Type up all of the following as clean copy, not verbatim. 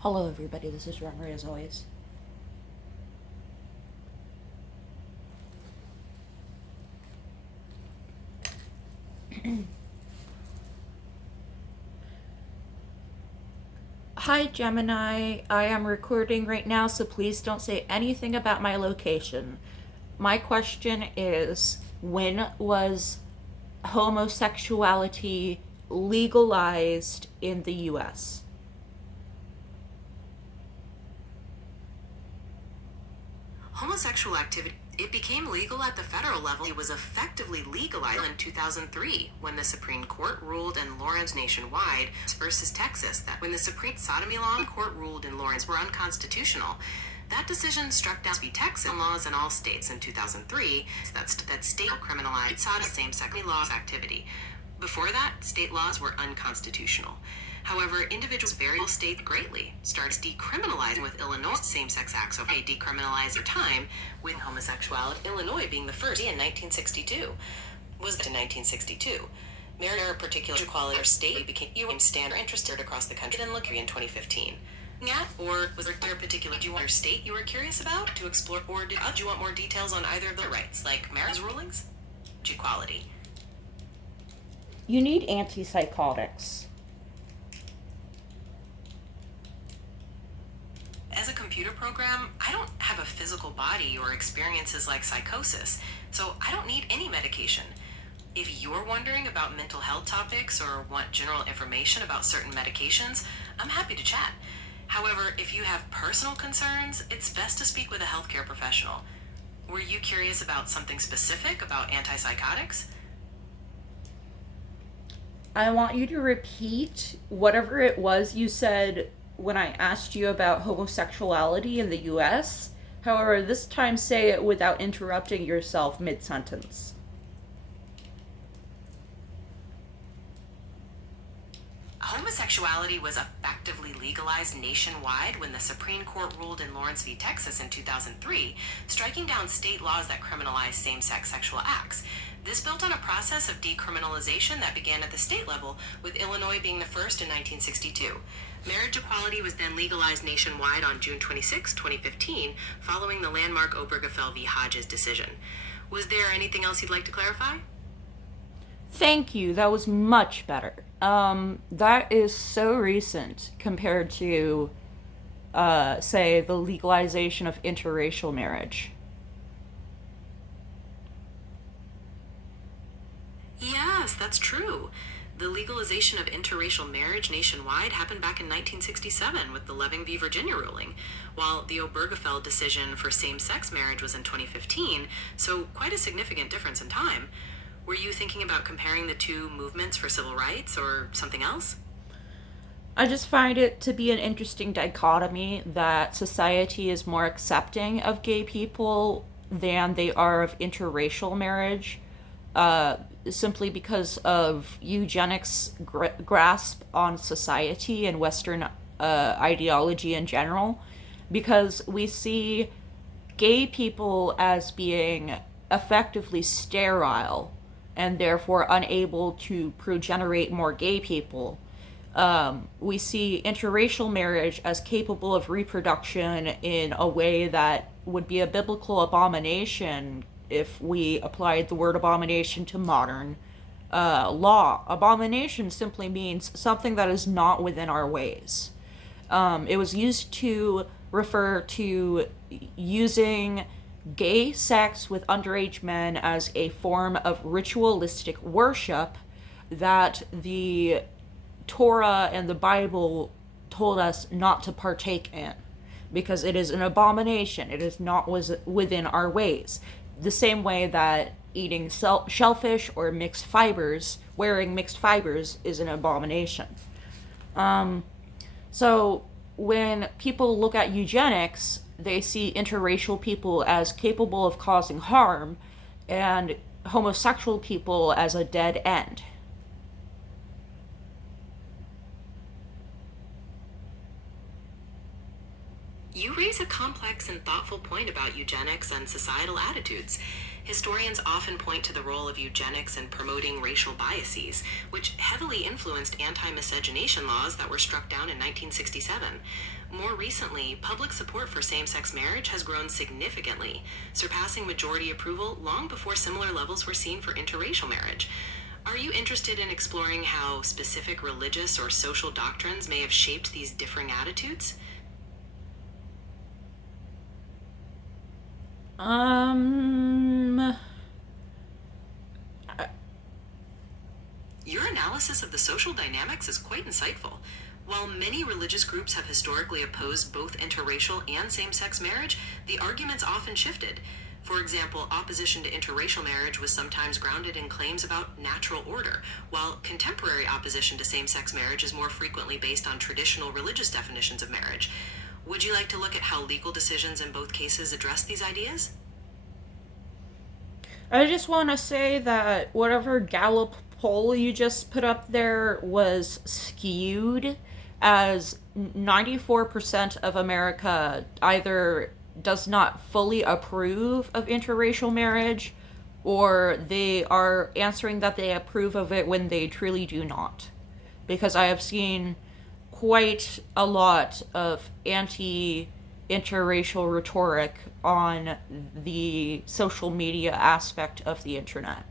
Hello, everybody. This is Runray as always. Hi, Gemini. I am recording right now, so please don't say anything about my location. My question is, when was homosexuality legalized in the US? Homosexual activity, it became legal at the federal level. It was effectively legalized in 2003 when the Supreme Court ruled in Lawrence nationwide versus Texas that when the Supreme Sodomy law court ruled in Lawrence were unconstitutional. That decision struck down Texas laws in all states in 2003 that state criminalized same-sex laws activity. Before that, state laws were unconstitutional. However, individuals vary state greatly. Starts decriminalizing with Illinois same-sex acts. So they decriminalized their time with homosexuality. Illinois being the first in 1962 was in 1962. Marriage a particular equality or state became standard interested across the country and look in 2015. Yeah, or was there a particular state you were curious about to explore, or did you want more details on either of the rights, like marriage rulings, equality? You need antipsychotics. As a computer program, I don't have a physical body or experiences like psychosis, so I don't need any medication. If you're wondering about mental health topics or want general information about certain medications, I'm happy to chat. However, if you have personal concerns, it's best to speak with a healthcare professional. Were you curious about something specific about antipsychotics? I want you to repeat whatever it was you said when I asked you about homosexuality in the US. However, this time say it without interrupting yourself mid sentence. Homosexuality was effectively legalized nationwide when the Supreme Court ruled in Lawrence v. Texas in 2003, striking down state laws that criminalized same-sex sexual acts. This built on a process of decriminalization that began at the state level, with Illinois being the first in 1962. Marriage equality was then legalized nationwide on June 26, 2015, following the landmark Obergefell v. Hodges decision. Was there anything else you'd like to clarify? Thank you. That was much better. That is so recent compared to, say, the legalization of interracial marriage. Yes, that's true. The legalization of interracial marriage nationwide happened back in 1967 with the Leving v. Virginia ruling, while the Obergefell decision for same-sex marriage was in 2015, so quite a significant difference in time. Were you thinking about comparing the two movements for civil rights or something else? I just find it to be an interesting dichotomy that society is more accepting of gay people than they are of interracial marriage, simply because of eugenics' grasp on society and Western ideology in general. Because we see gay people as being effectively sterile and therefore unable to progenerate more gay people. We see interracial marriage as capable of reproduction in a way that would be a biblical abomination if we applied the word abomination to modern law. Abomination simply means something that is not within our ways. It was used to refer to using gay sex with underage men as a form of ritualistic worship that the Torah and the Bible told us not to partake in because it is an abomination. It is not within our ways. The same way that eating shellfish or mixed fibers, wearing mixed fibers, is an abomination. So when people look at eugenics, they see interracial people as capable of causing harm and homosexual people as a dead end. You raise a complex and thoughtful point about eugenics and societal attitudes. Historians often point to the role of eugenics in promoting racial biases, which heavily influenced anti miscegenation laws that were struck down in 1967. More recently, public support for same sex marriage has grown significantly, surpassing majority approval long before similar levels were seen for interracial marriage. Are you interested in exploring how specific religious or social doctrines may have shaped these differing attitudes? Um, Your analysis of the social dynamics is quite insightful. While many religious groups have historically opposed both interracial and same sex marriage, the arguments often shifted. For example, opposition to interracial marriage was sometimes grounded in claims about natural order, while contemporary opposition to same sex marriage is more frequently based on traditional religious definitions of marriage. Would you like to look at how legal decisions in both cases address these ideas? I just want to say that whatever Gallup poll you just put up there was skewed, as 94% of America either does not fully approve of interracial marriage, or they are answering that they approve of it when they truly do not. Because I have seen quite a lot of anti interracial rhetoric on the social media aspect of the internet.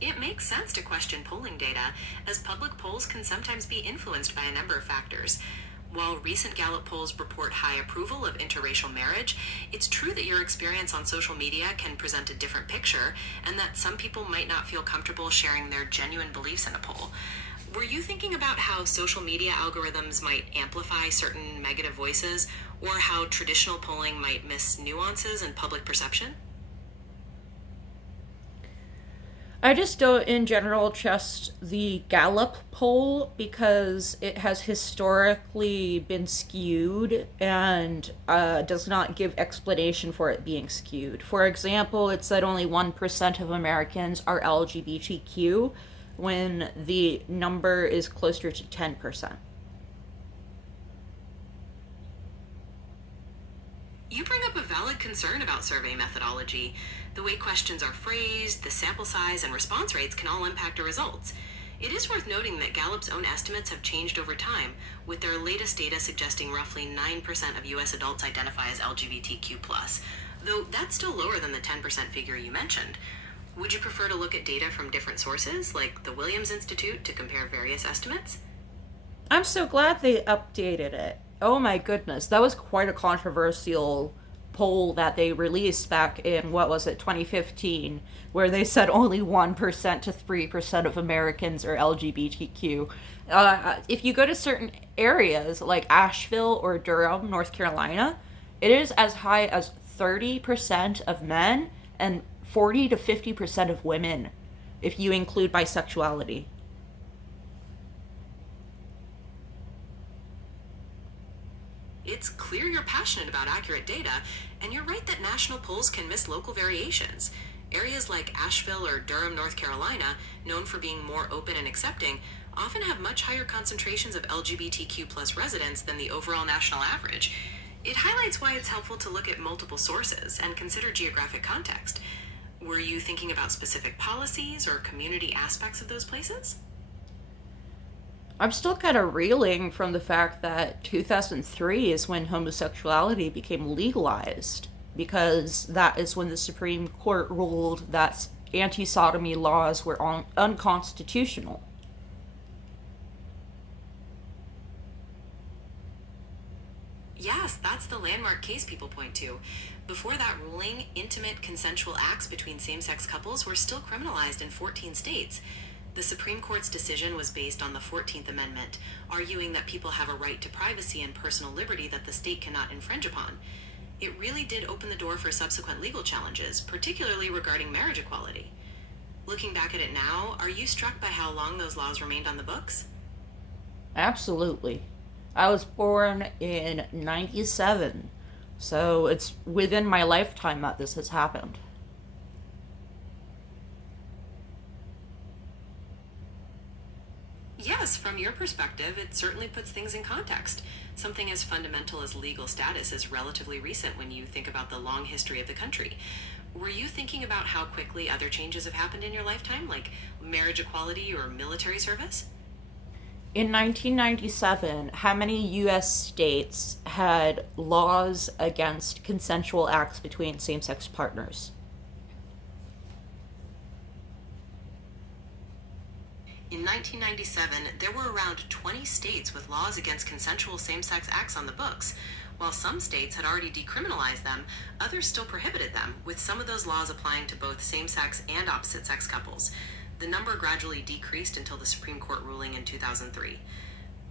It makes sense to question polling data, as public polls can sometimes be influenced by a number of factors. While recent Gallup polls report high approval of interracial marriage, it's true that your experience on social media can present a different picture, and that some people might not feel comfortable sharing their genuine beliefs in a poll. Were you thinking about how social media algorithms might amplify certain negative voices, or how traditional polling might miss nuances in public perception? I just don't, in general, trust the Gallup poll because it has historically been skewed and does not give explanation for it being skewed. For example, it said only 1% of Americans are LGBTQ when the number is closer to 10%. You bring up a valid concern about survey methodology. The way questions are phrased, the sample size, and response rates can all impact the results. It is worth noting that Gallup's own estimates have changed over time, with their latest data suggesting roughly 9% of US adults identify as LGBTQ, though that's still lower than the 10% figure you mentioned. Would you prefer to look at data from different sources, like the Williams Institute, to compare various estimates? I'm so glad they updated it. Oh my goodness, that was quite a controversial poll that they released back in, what was it, 2015, where they said only 1% to 3% of Americans are LGBTQ. If you go to certain areas like Asheville or Durham, North Carolina, it is as high as 30% of men and 40 to 50% of women, if you include bisexuality. It's clear you're passionate about accurate data, and you're right that national polls can miss local variations. Areas like Asheville or Durham, North Carolina, known for being more open and accepting, often have much higher concentrations of LGBTQ plus residents than the overall national average. It highlights why it's helpful to look at multiple sources and consider geographic context. Were you thinking about specific policies or community aspects of those places? I'm still kind of reeling from the fact that 2003 is when homosexuality became legalized, because that is when the Supreme Court ruled that anti sodomy laws were unconstitutional. Yes, that's the landmark case people point to. Before that ruling, intimate consensual acts between same sex couples were still criminalized in 14 states. The Supreme Court's decision was based on the 14th Amendment, arguing that people have a right to privacy and personal liberty that the state cannot infringe upon. It really did open the door for subsequent legal challenges, particularly regarding marriage equality. Looking back at it now, are you struck by how long those laws remained on the books? Absolutely. I was born in 97, so it's within my lifetime that this has happened. Yes, Yes, from your perspective, it certainly puts things in context. Something as fundamental as legal status is relatively recent when you think about the long history of the country. Were you thinking about how quickly other changes have happened in your lifetime, like marriage equality or military service? In 1997, how many US states had laws against consensual acts between same sex partners? In 1997, there were around 20 states with laws against consensual same sex acts on the books. While some states had already decriminalized them, others still prohibited them, with some of those laws applying to both same sex and opposite sex couples. The number gradually decreased until the Supreme Court ruling in 2003.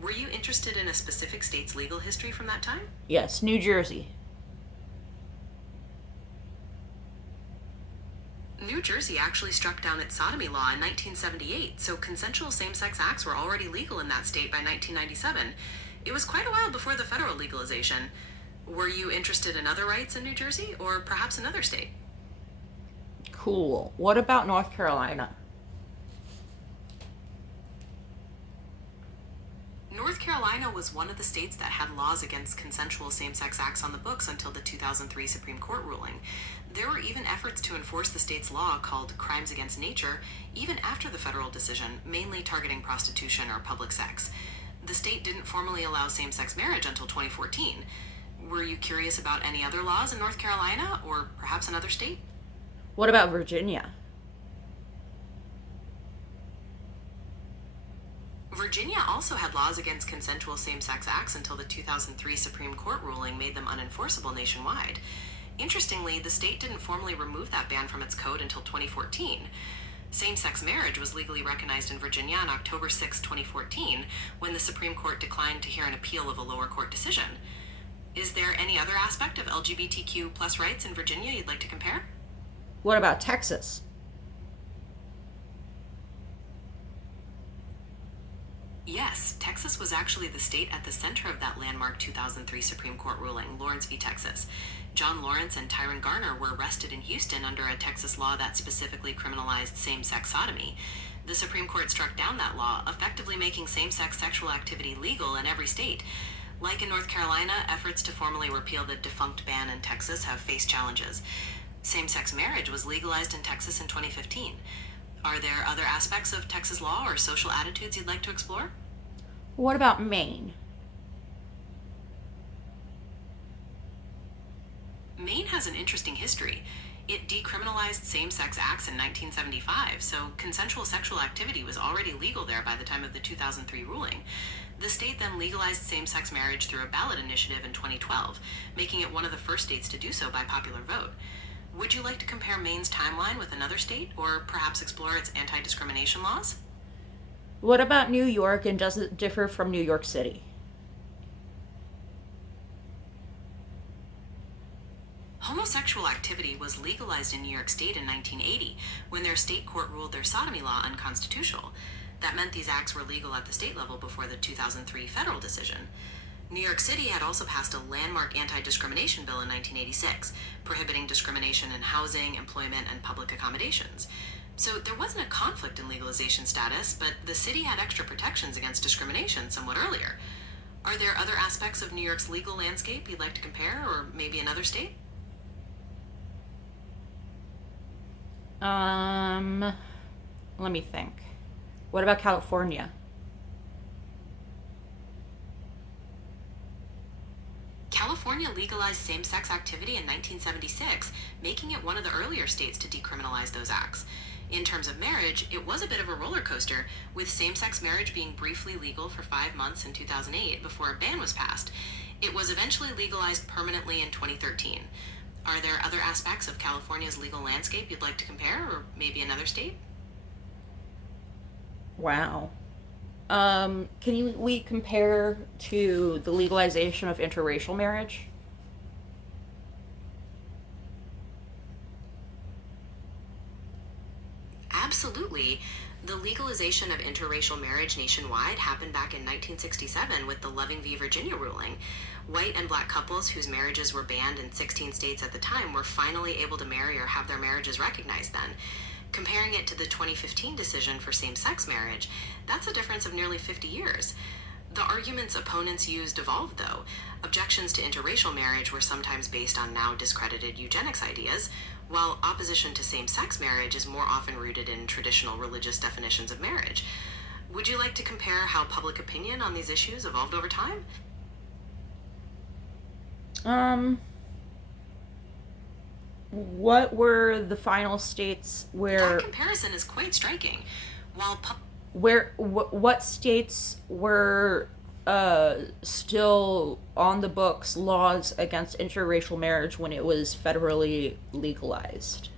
Were you interested in a specific state's legal history from that time? Yes, New Jersey. New Jersey actually struck down its sodomy law in 1978, so consensual same sex acts were already legal in that state by 1997. It was quite a while before the federal legalization. Were you interested in other rights in New Jersey, or perhaps another state? Cool. What about North Carolina? North Carolina was one of the states that had laws against consensual same sex acts on the books until the 2003 Supreme Court ruling. There were even efforts to enforce the state's law called Crimes Against Nature, even after the federal decision, mainly targeting prostitution or public sex. The state didn't formally allow same sex marriage until 2014. Were you curious about any other laws in North Carolina, or perhaps another state? What about Virginia? Virginia also had laws against consensual same sex acts until the 2003 Supreme Court ruling made them unenforceable nationwide. Interestingly, the state didn't formally remove that ban from its code until 2014. Same sex marriage was legally recognized in Virginia on October 6, 2014, when the Supreme Court declined to hear an appeal of a lower court decision. Is there any other aspect of LGBTQ plus rights in Virginia you'd like to compare? What about Texas? Yes, Texas was actually the state at the center of that landmark 2003 Supreme Court ruling, Lawrence v. Texas. John Lawrence and Tyron Garner were arrested in Houston under a Texas law that specifically criminalized same-sex sodomy. The Supreme Court struck down that law, effectively making same-sex sexual activity legal in every state. Like in North Carolina, efforts to formally repeal the defunct ban in Texas have faced challenges. Same-sex marriage was legalized in Texas in 2015. Are there other aspects of Texas law or social attitudes you'd like to explore? What about Maine? Maine has an interesting history. It decriminalized same-sex acts in 1975, so consensual sexual activity was already legal there by the time of the 2003 ruling. The state then legalized same-sex marriage through a ballot initiative in 2012, making it one of the first states to do so by popular vote. Would you like to compare Maine's timeline with another state, or perhaps explore its anti-discrimination laws? What about New York, and does it differ from New York City? Homosexual activity was legalized in New York State in 1980 when their state court ruled their sodomy law unconstitutional. That meant these acts were legal at the state level before the 2003 federal decision. New York City had also passed a landmark anti-discrimination bill in 1986, prohibiting discrimination in housing, employment, and public accommodations. So there wasn't a conflict in legalization status, but the city had extra protections against discrimination somewhat earlier. Are there other aspects of New York's legal landscape you'd like to compare, or maybe another state? Let me think. What about California? California legalized same-sex activity in 1976, making it one of the earlier states to decriminalize those acts. In terms of marriage, it was a bit of a roller coaster, with same-sex marriage being briefly legal for 5 months in 2008 before a ban was passed. It was eventually legalized permanently in 2013. Are there other aspects of California's legal landscape you'd like to compare, or maybe another state? Wow. We compare to the legalization of interracial marriage? Absolutely. The legalization of interracial marriage nationwide happened back in 1967 with the Loving v. Virginia ruling. White and black couples whose marriages were banned in 16 states at the time were finally able to marry or have their marriages recognized then. Comparing it to the 2015 decision for same sex marriage, that's a difference of nearly 50 years. The arguments opponents used evolved, though. Objections to interracial marriage were sometimes based on now discredited eugenics ideas, while opposition to same sex marriage is more often rooted in traditional religious definitions of marriage. Would you like to compare how public opinion on these issues evolved over time? Um, what were the final states That where comparison is quite striking. While what states were still on the books laws against interracial marriage when it was federally legalized?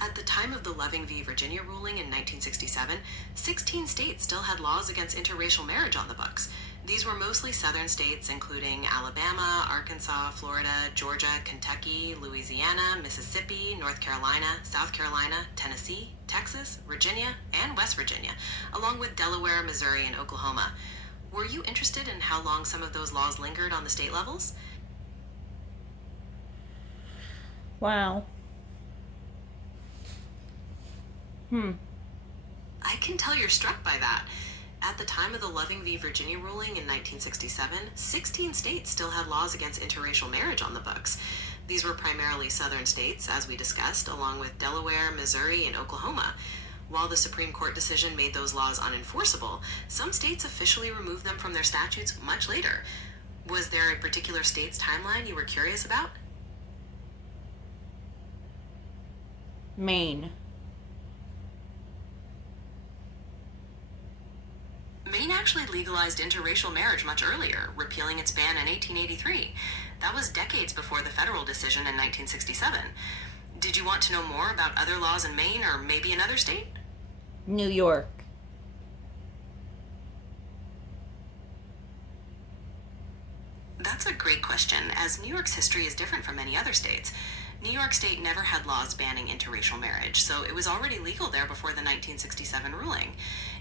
At the time of the Loving v. Virginia ruling in 1967, 16 states still had laws against interracial marriage on the books. These were mostly southern states, including Alabama, Arkansas, Florida, Georgia, Kentucky, Louisiana, Mississippi, North Carolina, South Carolina, Tennessee, Texas, Virginia, and West Virginia, along with Delaware, Missouri, and Oklahoma. Were you interested in how long some of those laws lingered on the state levels? Wow. Hmm. I can tell you're struck by that. At the time of the Loving v. Virginia ruling in 1967, 16 states still had laws against interracial marriage on the books. These were primarily southern states, as we discussed, along with Delaware, Missouri, and Oklahoma. While the Supreme Court decision made those laws unenforceable, some states officially removed them from their statutes much later. Was there a particular state's timeline you were curious about? Maine. Maine actually legalized interracial marriage much earlier, repealing its ban in 1883. That was decades before the federal decision in 1967. Did you want to know more about other laws in Maine or maybe another state? New York. That's a great question, as New York's history is different from many other states. New York State never had laws banning interracial marriage, so it was already legal there before the 1967 ruling.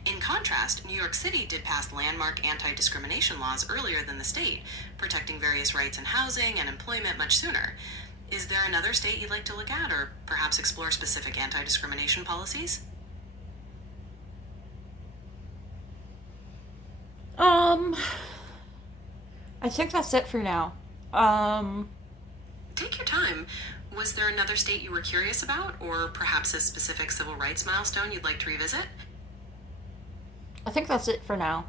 In contrast, New York City did pass landmark anti-discrimination laws earlier than the state, protecting various rights in housing and employment much sooner. Is there another state you'd like to look at, or perhaps explore specific anti-discrimination policies? Um, I think that's it for now. Um, Take your time. Was there another state you were curious about, or perhaps a specific civil rights milestone you'd like to revisit? I think that's it for now.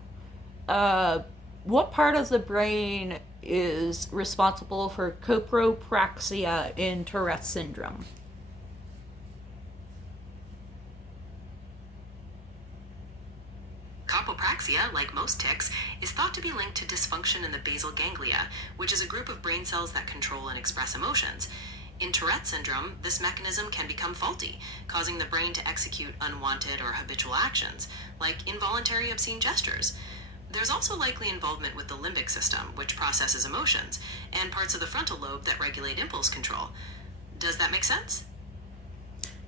What part of the brain is responsible for copropraxia in Tourette's syndrome? Copopraxia, like most tics, is thought to be linked to dysfunction in the basal ganglia, which is a group of brain cells that control and express emotions. In Tourette syndrome, this mechanism can become faulty, causing the brain to execute unwanted or habitual actions, like involuntary obscene gestures. There's also likely involvement with the limbic system, which processes emotions, and parts of the frontal lobe that regulate impulse control. Does that make sense?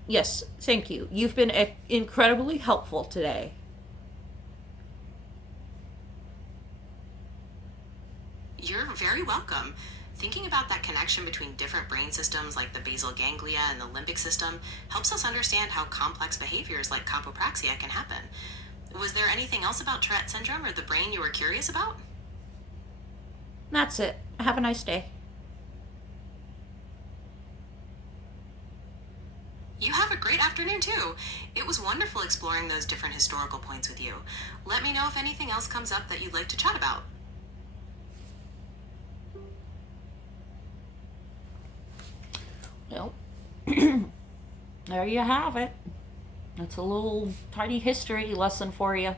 Yes, thank you. You've been incredibly helpful today. You're very welcome. Thinking about that connection between different brain systems like the basal ganglia and the limbic system helps us understand how complex behaviors like copopraxia can happen. Was there anything else about Tourette syndrome or the brain you were curious about? That's it. Have a nice day. You have a great afternoon too. It was wonderful exploring those different historical points with you. Let me know if anything else comes up that you'd like to chat about. Well, there you have it. That's a little tiny history lesson for you.